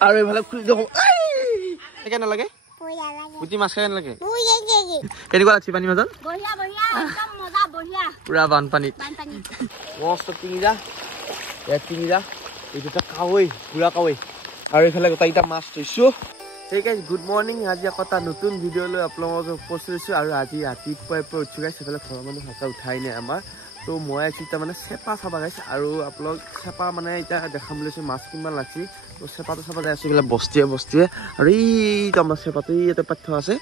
আৰু এইফালে খুলি দেখো কেনে লাগে গুটি মাছ খাই কেনে লাগে কেনেকুৱা লাগছে পানী মাজত পুৰা বানপানীত মস্ত টিঙিৰা টিঙিৰা এই দুটা কাৱৈ পুৰা কাৱৈ আৰু এইফালে গোটেইকেইটা মাছ থৈছো ঠিক আছে গুড মৰ্নিং আজি আকৌ এটা নতুন ভিডিঅ' লৈ আপোনালোকক উপস্থিত হৈছোঁ আৰু আজি ৰাতিপুৱাই পৰা উঠি গাইছে সেইফালে ঘৰৰ মানুহ ভাষা উঠাই নাই আমাৰ তো মই আছো এতিয়া মানে চেপা চাবা গাইছে আৰু আপোনালোক চেপা মানে এতিয়া দেখাম বুলিছোঁ মাছ কিমান লাগছি তো চেপাটো চাবা যাই আছো এইবিলাক বস্তিয়ে আৰু এইটো আমাৰ চেপাটো ইয়াতে পাঠ্য আছে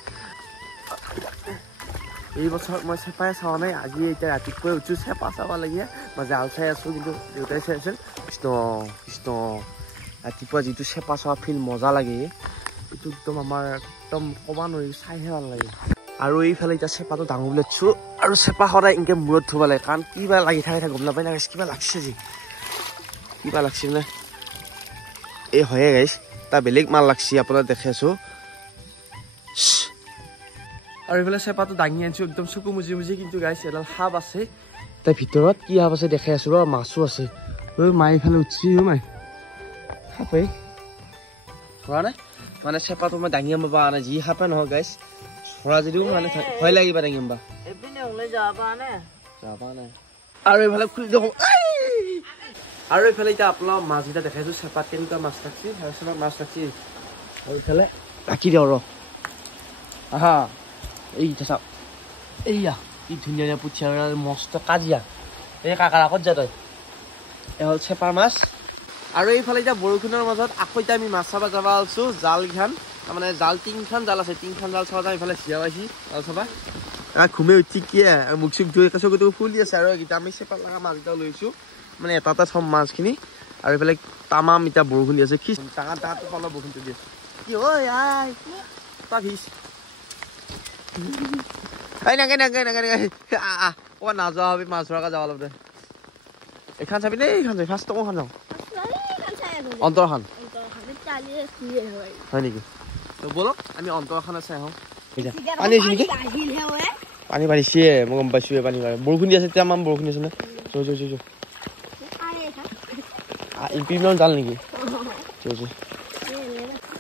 এই বছৰত মই চেপাই চাৱা নাই আজি এতিয়া ৰাতিপুৱাই উঠছোঁ চেপা চাবা লাগে মই জাল চাই আছোঁ কিন্তু দেউতাই চাই আছিল কৃষ্ণ কৃষ্ণ ৰাতিপুৱা যিটো চেপা চোৱা ফিল মজা লাগে এইটো একদম আমাৰ একদম ক'বা নোৱাৰি চাইহে ভাল লাগে আৰু এইফালে এতিয়া চেপাটো ডাঙৰ বুলি উঠছোঁ আৰু চেপা সদায় এনেকৈ মূৰত থ'ব লাগে কাৰণ কিবা লাগি থাকে গম নাপায় না গাইছ কিবা লাগছে যি কিবা লাগছে মানে এই হয়ে গাইছ এটা বেলেগ মাল লাগছে আপোনাৰ দেখি আছোঁ আৰু এইফালে চেপাটো দাঙি আনিছোঁ একদম চকু মুজি কিন্তু গাইছ এডাল সাপ আছে তাৰ ভিতৰত কি সাপ আছে দেখাই আছোঁ ৰ মাছো আছে ঐ মায়ে এইফালে উঠছি মাই সাপে ধৰা নাই মানে চেপাটো মই দাঙি আনিব পৰা নাই যি সাপে নহয় গাইছ ধৰা যদিও মানে ভয় লাগিব দাঙি আনিবা আৰু এইফালে খুলি দেখো আৰু এইফালে এতিয়া আপোনাৰ মাছকেইটা দেখাইছোঁ চেপাত কেনেকুৱা মাছ লাগছি আৰু চেপাত মাছ লাগছি আৰু এইফালে ৰাখি দিওঁ ৰ আহা এইটা চাওক এইয়া কি ধুনীয়া পুঠি আৰু মস্ত কাজিয়া এই কাকাৰ আগত যা তই এই হ'ল চেপাৰ মাছ আৰু এইফালে এতিয়া বৰষুণৰ মাজত আকৌ এতিয়া আমি মাছ চাব যাব আছোঁ জালকেইখন তাৰমানে জাল তিনিখন জাল আছে তিনিখন জাল চাব যাম এইফালে চিয়া পাইছি জাল চাবা ঘুমে উঠি কি মুখ চুখ ধুই চকুটো ফুলি আছে আৰু এইকেইটা আমি চেপা লগা মাছকেইটা লৈছোঁ মানে এটা থম মাছখিনি আৰু এইফালে তামাম এতিয়া বৰষুণ দি আছে কি ডাঙৰ ডাঙৰটো পালে বৰষুণটো দি আছে কি ঐ আই তা ভিজ এই নাগে ক'ৰবাত নাযোৱা হবি মাছ ধৰাকৈ যাব অলপ দে এইখন চাবি দেই এইখন চাবি ফাৰ্ষ্ট কোনখন যাওঁ অন্তৰখন হয় নেকি বলক আমি অন্তৰখনে চাই আহোঁ পানী আছে নেকি পানী বাঢ়িছে মই গম পাইছোঁ পানী বাঢ়ে বৰষুণ দি আছে তেতিয়া আমাৰ বৰষুণ আছে নে ইপিমান জাল নেকি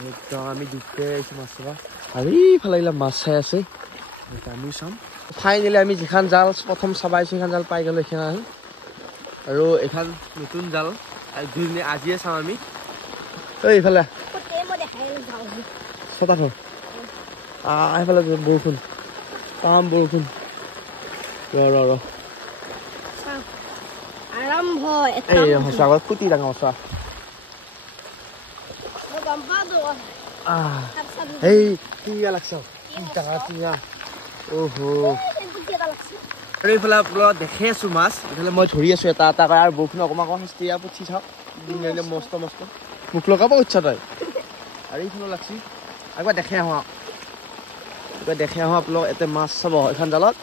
একদম আমি দুটাই আহিছোঁ মাছ চাবা আৰু এইফালে এইবিলাক মাছ চাই আছে আমি চাম ফাইনেলি আমি যিখন জাল প্ৰথম চাবা আহিছোঁ সেইখন জাল পাই গ'লোঁ এইখন আহি আৰু এইখন নতুন জাল আজিয়ে চাওঁ আমি এইফালে ছটা ঘৰ এইফালে বৰষুণ পাম বৰষুণ ৰ আগত ফুটি ডাঙৰ চোৱা এই টিঙা লাগছে ডাঙৰ টিঙা অহো আৰু এইফালে আপোনাৰ দেখি আছোঁ মাছ এইফালে মই ধৰি আছোঁ এটা আৰু বৰষুণ অকণমান শাস্তি পুঠি চাওক মস্ত মুখ লগাব ইচ্ছা তই আৰু এইফালে লাগছি একবাৰ দেখি আহোঁ আপোনালোক এতিয়া মাছ চাব এইখন জালত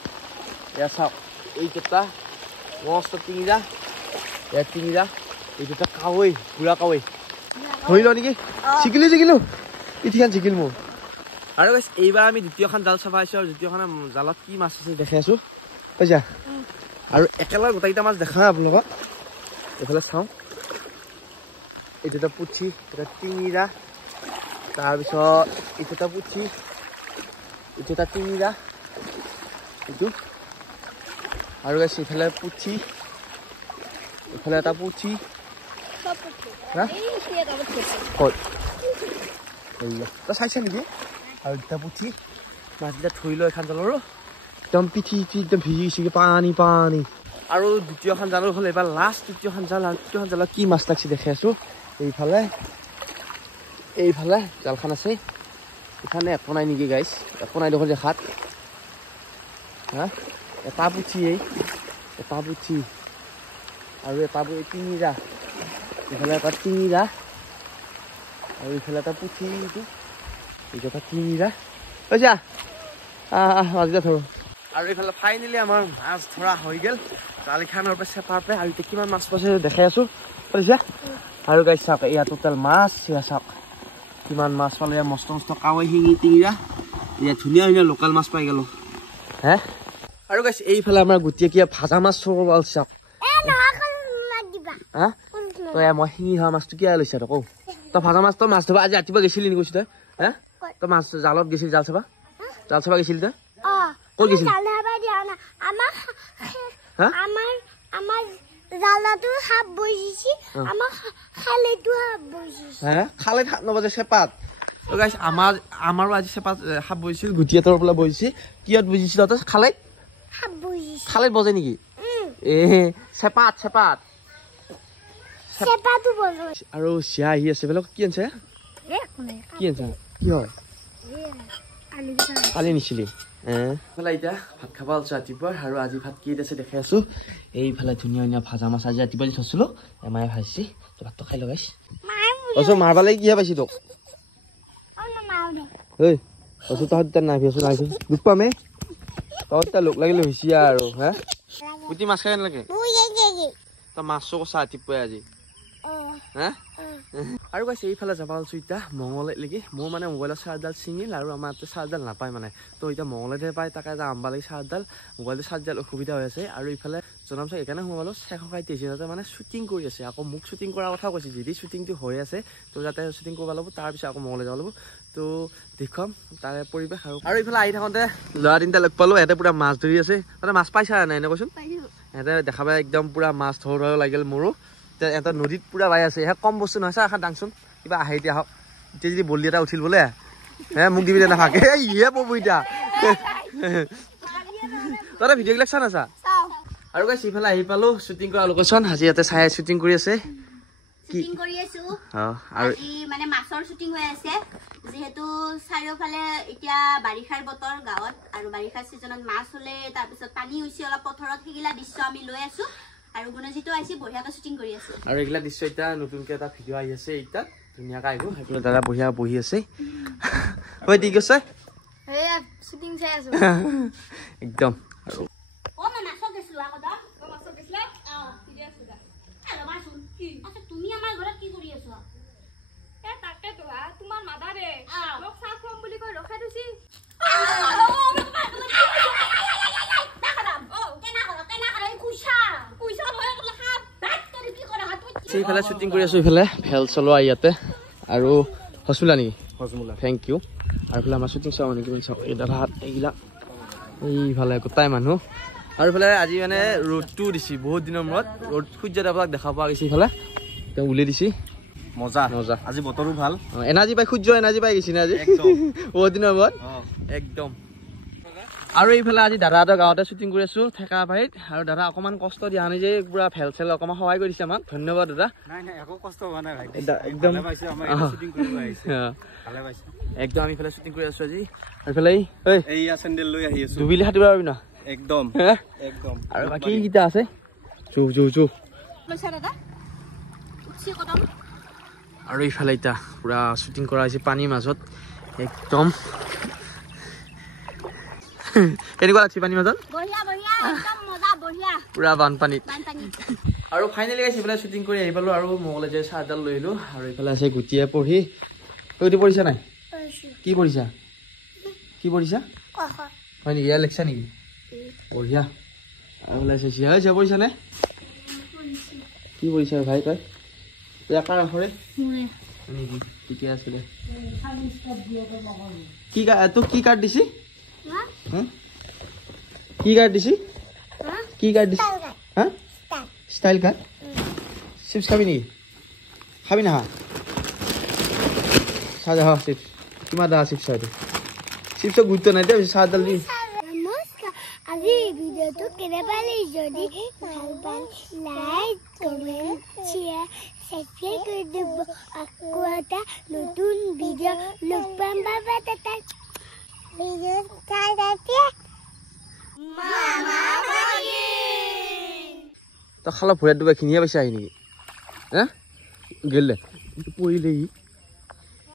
এয়া চাওক এই দুটা মস্ত টিঙিৰা এই দুটা কাৱৈ বুঢ়া কাৱৈ ধৰি লওঁ নেকি জিকিলোঁ পিঠিখন জিকিল মোৰ আৰু এইবাৰ আমি দ্বিতীয়খন জাল চাব আহিছোঁ আৰু দ্বিতীয়খন জালত কি মাছ আছে দেখাই আছোঁ বুজিছা আৰু একেলগে গোটেইকেইটা মাছ দেখা আপোনালোকক এইফালে চাওঁ এইটো এটা পুঠি এটা টিঙিৰা তাৰপিছত এইটো এটা পুঠি এইটো এটা টিঙিৰা এইটো আৰু এইফালে পুঠি এইফালে এটা পুঠি তই চাইছা নেকি আৰু দুটা পুঠি মাছকেইটা থৈ লৈ এখন জালৰো একদম পিঠি একদম ভিজি গৈছে পানী আৰু দ্বিতীয়খন জালৰ হ'ল এইবাৰ লাষ্ট দ্বিতীয়খন জালত কি মাছ লাগছে দেখি আছোঁ এইফালে জালখন আছে এইখানে একো নাই নেকি গাইছ একো নাই দেখোন দেখাত হা এটা পুঠি আৰু এটা টিঙিৰা এইফালে এটা টিঙিৰা আৰু এইফালে এটা পুঠি এইটো এটা টিঙিৰা বুজিছা মাছকেইটা ধৰোঁ আৰু এইফালে ফাইনেলি আমাৰ মাছ ধৰা হৈ গ'ল জালখানৰ পৰা চেপাৰ পৰা আৰু এতিয়া কিমান মাছ পাইছে দেখাই আছোঁ বুজিছা আৰু গাইছ চাওক এয়া টোটেল মাছ এয়া চাওক কিমান মাছ পালোঁ এয়া মস্ত কাৱৈ শিঙি টিঙিৰা এয়া ধুনীয়া লোকেল মাছ পাই গ'লোঁ হে আৰু গাইছ এইফালে আমাৰ গোটেই কিয় ভাজা মাছ চব চাওক হা তই মই শিঙি হোৱা মাছটো কিয় লৈছা তই কওঁ তই ভাজা মাছ তই মাছ ধৰিব আজি ৰাতিপুৱা গৈছিলি নেকি কৈছো তই হে তই মাছ জালত গৈছিলি জাল চাবা গৈছিলি তই ক'ত গৈছিলি খালে 7 বজে চেপাত আমাৰো আজি চেপাত সাপ বহিছিল গুটি এটাৰ পৰা বহিছিল কিয়ত বুজিছিল তই খালে বজে নেকি এ চেপাত আৰু চিয়া আহি আছে বোলে কি আনছে কি হয় কালি নিছিলি এইফালে এতিয়া ভাত খাব আছো ৰাতিপুৱা আৰু আজি ভাত কি আছে দেখাই আছো এইফালে ধুনীয়া ধুনীয়া ভাজা মাছ আজি ৰাতিপুৱা দি থৈছিলো এমায়ে ভাজিছে ভাতটো খাই লগাইছ অচো মাৰবালে কিহে পাইছি তোক ঐ অচো তহঁত নাই দুখ পামে তহঁত লোক লাগিলে হৈছে আৰু হা পুতি মাছ খাই নালাগে তই মাছো কচা ৰাতিপুৱাই আজি আৰু কৈছে এইফালে যাব আছো এতিয়া মঙললৈকে মোৰ মানে মোবাইলৰ চাৰ্জডাল ছিঙিল আৰু আমাৰ ইয়াতে চাৰ্জডাল নাপায় মানে তো এতিয়া মঙললৈহে পায় তাকে এটা আম্বা লাগি চাৰ্জডাল মোবাইলৰ চাৰ্জডাল অসুবিধা হৈ আছে আৰু ইফালে জনাম চাই সেইকাৰণে সোমালো 630 তাতে মানে শ্বুটিং কৰি আছে আকৌ মোক শ্বুটিং কৰাৰ কথা কৈছে যদি শ্বুটিংটো হৈ আছে তো যাতে শ্বুটিং কৰিব লাগিব তাৰপিছত আকৌ মঙললৈ যাব লাগিব তো দেখুৱাম তাৰে পৰিৱেশ আৰু ইফালে আহি থাকোঁতে ল'ৰা তিনিটা লগ পালোঁ সিহঁতে পুৰা মাছ ধৰি আছে তাতে মাছ পাইছা নাই এনে কৈছোন সিহঁতে দেখা পাই একদম পুৰা মাছ ধৰো লাগিল মোৰো এটা নদীত পুৰা বাই আছে হে কম বস্তু নহয় চা দাংচোন কিবা আহে এতিয়া হওক এতিয়া যদি বলি এটা উঠিল বোলে হে মোক দিবি নাথাকে ইহে পাবো এতিয়া তই ভিডিঅ'বিলাক চা নাচা আৰু গাইছ ইফালে আহি পালো শ্বুটিং কৰা লোকেশ্যন আজি ইয়াতে চাই শ্বুটিং কৰি আছে শ্বুটিং কৰি আছো আজি মানে মাছৰ শ্বুটিং হৈ আছে যেহেতু চাৰিওফালে এতিয়া বাৰিষাৰ বতৰ গাঁৱত আৰু বাৰিষাৰ ছিজনত মাছ হলে তাৰপিছত পানী হৈছে অলপ পথাৰত সেইগিলা দৃশ্য আমি লৈ আছো আৰু গুণজিতো আইছি বঢ়িয়াকৈ শ্বুটিং কৰি আছে আৰু এইগিলা দৃশ্য এতিয়া নতুনকৈ এটা ভিডিঅ' আহি আছে এতিয়া ধুনীয়াকৈ আহিব সেইফালে দাদা বঢ়িয়া বহি আছে হয় ঠিক আছে শ্বুটিং চাই আছো একদম তুমি আমাৰ ঘৰত কি কৰি আছো তোমাৰ মাদাৰে মোক চাহ খুৱাম বুলি কৈ ৰখাই দিছি এইফালে শ্বুটিং কৰি আছো ইফালে ভেল চলোৱা ইয়াতে আৰু হচমুলা নেকি হচমুলা থেংক ইউ আৰু ইফালে আমাৰ শ্বুটিং চাওঁ নেকি চাওক এই দাদা এইবিলাক এইফালে গোটাই মানুহ আৰু ইফালে আজি মানে ৰ'দটো দিছি বহুত দিনৰ মূৰত ৰ'দ সূৰ্য দেৱতাক দেখা পোৱা গৈছে ইফালে তেওঁ উলিয়াই দিছি মজা মজা আজি বতৰো ভাল এনাৰ্জি পাই সূৰ্য এনাৰ্জি পাই গৈছি না আজি বহুত দিনৰ মূৰত একদম আৰু এইফালে আজি দাদাহঁতৰ গাঁৱতে শ্বুটিং কৰি আছো ঠেকা বাৰীত আৰু দাদা অকণমান কষ্ট দিয়া নাই যে পুৰা ভেল চেল অকণমান সহায় কৰিছে আমাক ধন্যবাদ দাদা একদম আমি ইফালে শ্বুটিং কৰি আছো আজি এইফালে ডুবিলি সাঁতুৰিব পাৰিবি ন একদম আৰু বাকী কেইটা আছে আৰু ইফালে এতিয়া পুৰা শ্বুটিং কৰা হৈছে পানীৰ মাজত একদম কেনেকুৱা লাগছে পানীৰ মাজত পুৰা বানপানীত আৰু ফাইনেলি গাইছে এইফালে শ্বুটিং কৰি আহি পালোঁ আৰু মঙলে যে চাহডাল লৈ আহিলোঁ আৰু এইফালে আছে গুটিয়ে পঢ়ি তই পঢ়িছা নাই কি পঢ়িছা হয় নেকি ইয়াৰ লেখছা নেকি বঢ়িয়া আৰু ওলাইছে চিয়া চিয়া পঢ়িছা নে কি পঢ়িছা ভাই তই কাৰ আখৰে নেকি ঠিকে আছে দে তোক কি কাৰ্ড দিছি কি কাৰ্ড দিছি হা ষ্টাইল কাৰ্ড চিপছ খাবি নেকি খাবি না চাহ যা চিপছ কিমান দা চিপছ এইটো চিপছৰ গুৰুত্ব নাই দে চাহডাল দি আজি ভিডিঅ'টো কেনে পালি যদি ভাল পাল লাইক কমেণ্ট শ্বেয়াৰ সাবস্ক্ৰাইব কৰি দিব আকৌ এটা নতুন ভিডিঅ' লগ পাম বাবা তাতা ভিডিঅ' চাই থাকে মামা বাগি তই খালা ভৰিয়াত দুবা খিনিয়ে পাইছে আহি নেকি হে গেলে পৰিলেহি